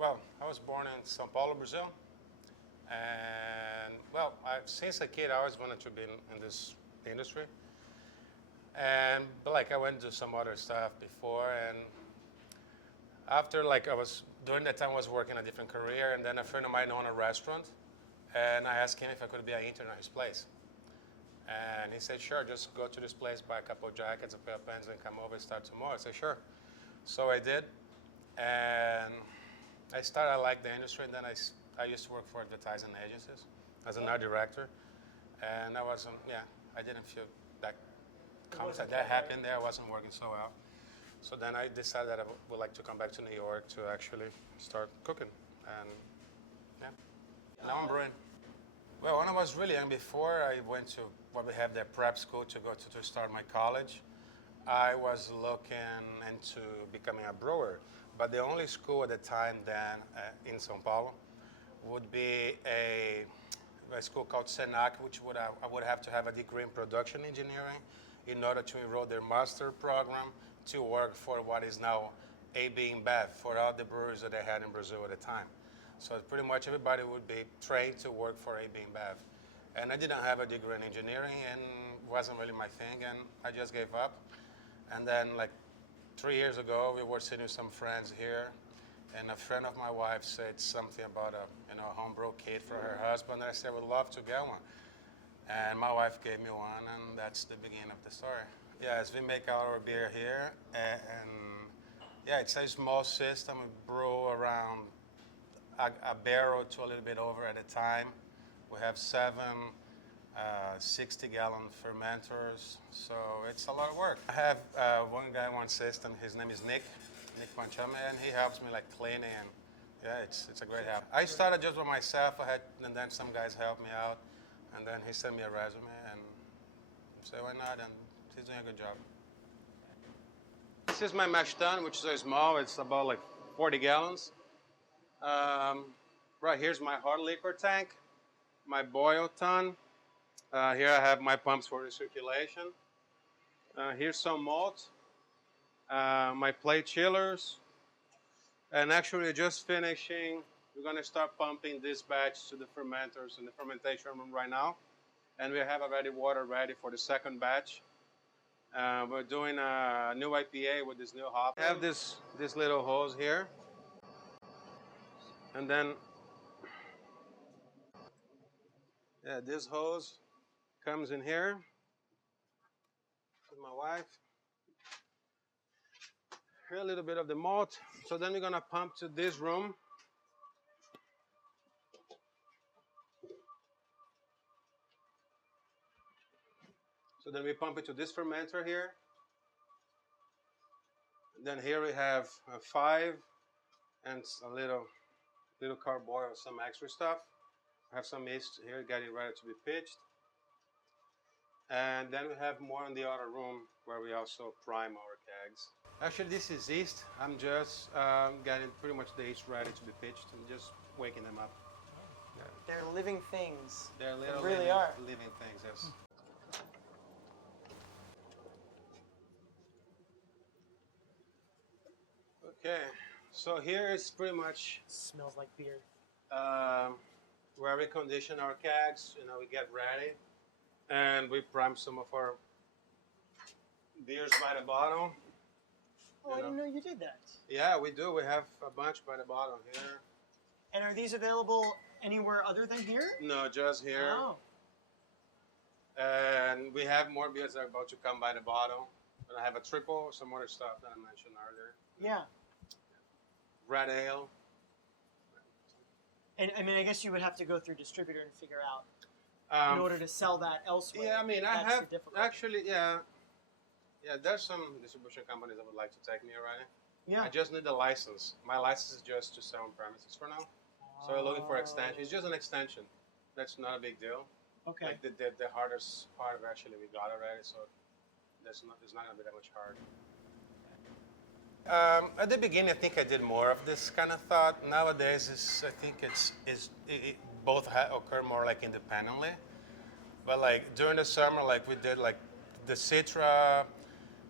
Well, I was born in São Paulo, Brazil. And, well, since a kid, I always wanted to be in this industry. But like, I went to some other stuff before. And after, like, during that time, I was working a different career. And then a friend of mine owned a restaurant. And I asked him if I could be an intern at his place. And he said, sure, just go to this place, buy a couple of jackets, a pair of pens, and come over and start tomorrow. I said, sure. So I did. And I liked the industry, and then I used to work for advertising agencies as an art director. And I wasn't, I didn't feel that concept that happened there. I wasn't working so well. So then I decided that I would like to come back to New York to actually start cooking. And now I'm brewing. Well, when I was really young, before I went to what we have there, prep school to go to start my college, I was looking into becoming a brewer. But the only school at the time then in São Paulo would be a school called Senac, which I would have to have a degree in production engineering in order to enroll their master program to work for what is now AB InBev, for all the breweries that they had in Brazil at the time. So pretty much everybody would be trained to work for AB InBev. And I didn't have a degree in engineering, and it wasn't really my thing, and I just gave up. And then, like 3 years ago, we were sitting with some friends here, and a friend of my wife said something about a homebrew kit for her husband. And I said, I would love to get one. And my wife gave me one, and that's the beginning of the story. Yes, we make our beer here, and it's a small system. We brew around a barrel to a little bit over at a time. We have 7 60-gallon fermenters, so it's a lot of work. I have one guy, one system. His name is Nick Panchama, and he helps me like cleaning, and it's a great help. I started just by myself. And then some guys helped me out, and then he sent me a resume, and I said, why not? And he's doing a good job. This is my mash tun, which is very small. It's about like 40 gallons. Right here's my hard liquor tank, my boil tun. Here I have my pumps for recirculation. Here's some malt, my plate chillers. And actually just finishing, we're gonna start pumping this batch to the fermenters in the fermentation room right now. And we have already water ready for the second batch. We're doing a new IPA with this new hop. I have this little hose here. And then, this hose comes in here with my wife. Here a little bit of the malt. So then we're gonna pump to this room. So then we pump it to this fermenter here. And then here we have 5 and a little carboy or some extra stuff. I have some yeast here getting ready to be pitched. And then we have more in the other room where we also prime our kegs. Actually, this is yeast. I'm just getting pretty much the yeast ready to be pitched and just waking them up. Yeah. They're living things. They're little they really are living things, yes. Okay, so here is pretty much. Smells like beer. Where we condition our kegs, we get ready, and we prime some of our beers by the bottle. Oh, I didn't know you did that. Yeah, we do. We have a bunch by the bottle here. And are these available anywhere other than here? No, just here. Oh. And we have more beers that are about to come by the bottle. And I have a triple, some other stuff that I mentioned earlier. Yeah. Red ale. And I mean, I guess you would have to go through distributor and figure out in order to sell that elsewhere. Yeah, I mean, I have actually, yeah, there's some distribution companies that would like to take me already. Yeah. I just need the license. My license is just to sell on premises for now. So we're looking for extension. It's just an extension. That's not a big deal. Okay. Like the hardest part of actually we got already, so it's not going to be that much hard. At the beginning, I think I did more of this kind of thought. Nowadays, I think it both occur more like independently. But like during the summer, like we did like the Citra,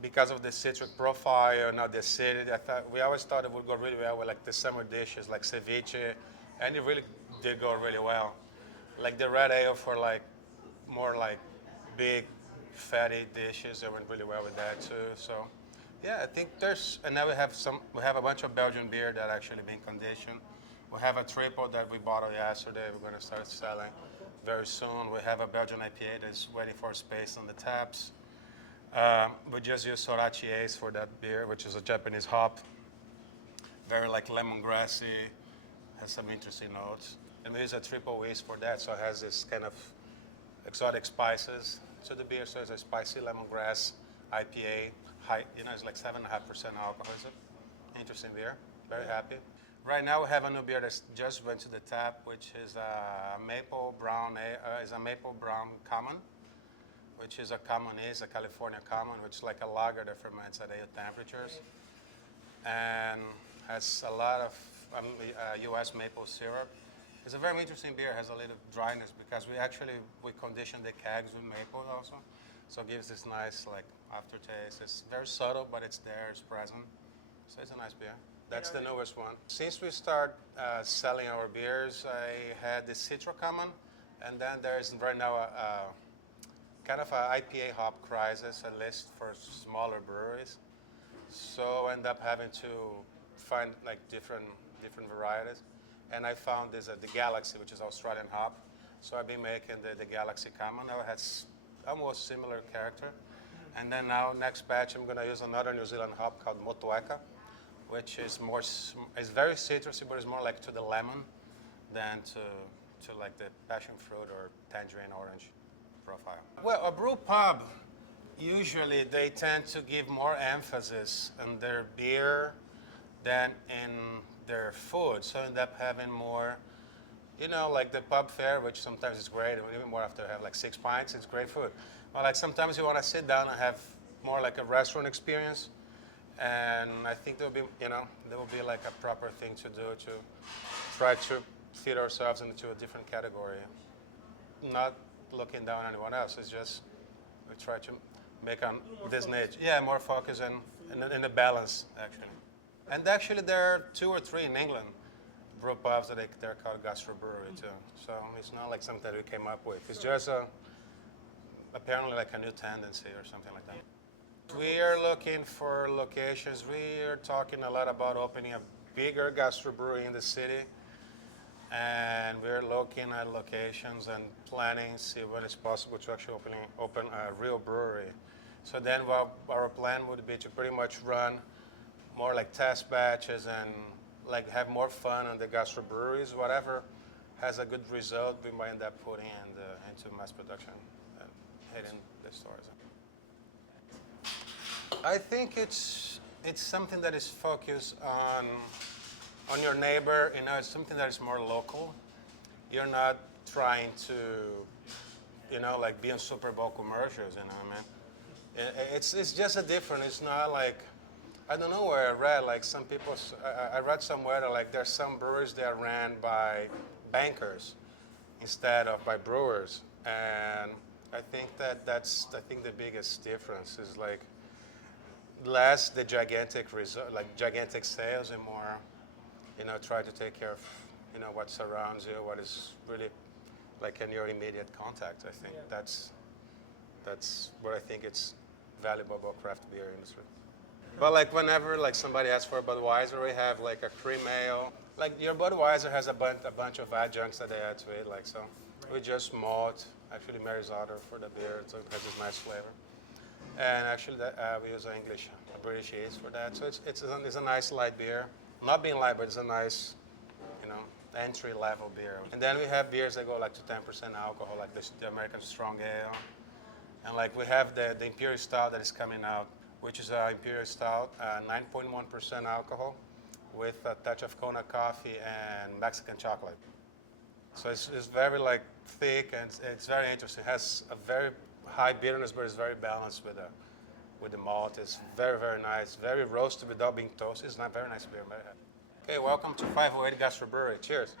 because of the citric profile, not the acidity. We always thought it would go really well with like the summer dishes, like ceviche, and it really did go really well. Like the red ale for like more like big, fatty dishes, it went really well with that too. So, yeah, I think and now we have a bunch of Belgian beer that actually been conditioned. We have a triple that we bottled yesterday. We're going to start selling very soon. We have a Belgian IPA that's waiting for space on the taps. We just use Sorachi's for that beer, which is a Japanese hop. Very like lemongrassy, has some interesting notes. And we use a triple yeast for that, so it has this kind of exotic spices to the beer. So it's a spicy lemongrass IPA. High, it's like 7.5% alcohol. It's an interesting beer. Very happy. Right now we have a new beer that just went to the tap, which is a maple brown common, which is a a California common, which is like a lager that ferments at 8 temperatures, and has a lot of U.S. maple syrup. It's a very interesting beer. It has a little dryness because we condition the kegs with maple also, so it gives this nice like aftertaste. It's very subtle, but it's there, it's present. So it's a nice beer. That's the newest one. Since we start selling our beers, I had the Citra Common, and then there's right now a kind of an IPA hop crisis, at least for smaller breweries. So I end up having to find like different varieties. And I found the Galaxy, which is Australian hop. So I've been making the Galaxy Common. Now it has almost similar character. And then now, next batch, I'm going to use another New Zealand hop called Motueka, which is it's very citrusy, but it's more like to the lemon than to like the passion fruit or tangerine orange profile. Well, a brew pub, usually they tend to give more emphasis on their beer than in their food. So end up having more, like the pub fare, which sometimes is great, even more after I have like 6 pints, it's great food. But like sometimes you want to sit down and have more like a restaurant experience. And I think there will be like a proper thing to do to try to fit ourselves into a different category. Not looking down on anyone else. It's just we try to make this niche. Yeah, more focus in the balance actually. And actually there are 2 or 3 in England brew pubs that they're called Gastrobrewery too. So it's not like something that we came up with. It's just apparently like a new tendency or something like that. We are looking for locations. We are talking a lot about opening a bigger gastrobrewery in the city. And we're looking at locations and planning, see when it's possible to actually open a real brewery. So then our plan would be to pretty much run more like test batches and like have more fun on the gastrobreweries. Whatever has a good result, we might end up putting into mass production and hitting the stores. I think it's something that is focused on your neighbor. It's something that is more local. You're not trying to, like be in Super Bowl commercials. It's just a different. It's not like I don't know where I read. Like some people, I read somewhere that like there's some breweries that are ran by bankers instead of by brewers, and I think that's the biggest difference is like less the gigantic gigantic sales and more, try to take care of, what surrounds you, what is really like in your immediate contact. I think that's what I think it's valuable about craft beer industry. But like whenever like somebody asks for a Budweiser, we have like a cream ale. Like your Budweiser has a bunch of adjuncts that they add to it. Like so, we just malt actually Mary's Otter for the beer, so it has this nice flavor. And actually, we use a British yeast for that. So it's a nice light beer. Not being light, but it's a nice, entry level beer. And then we have beers that go like to 10% alcohol, like the American Strong Ale. And like we have the Imperial Stout that is coming out, which is an Imperial Stout, 9.1% alcohol, with a touch of Kona coffee and Mexican chocolate. So it's very like thick and it's very interesting. It has a very high bitterness, but it's very balanced with the malt. It's very, very nice. Very roasted without being toasted. It's not very nice beer. Okay, welcome to 508 Gastrobrewery. Cheers.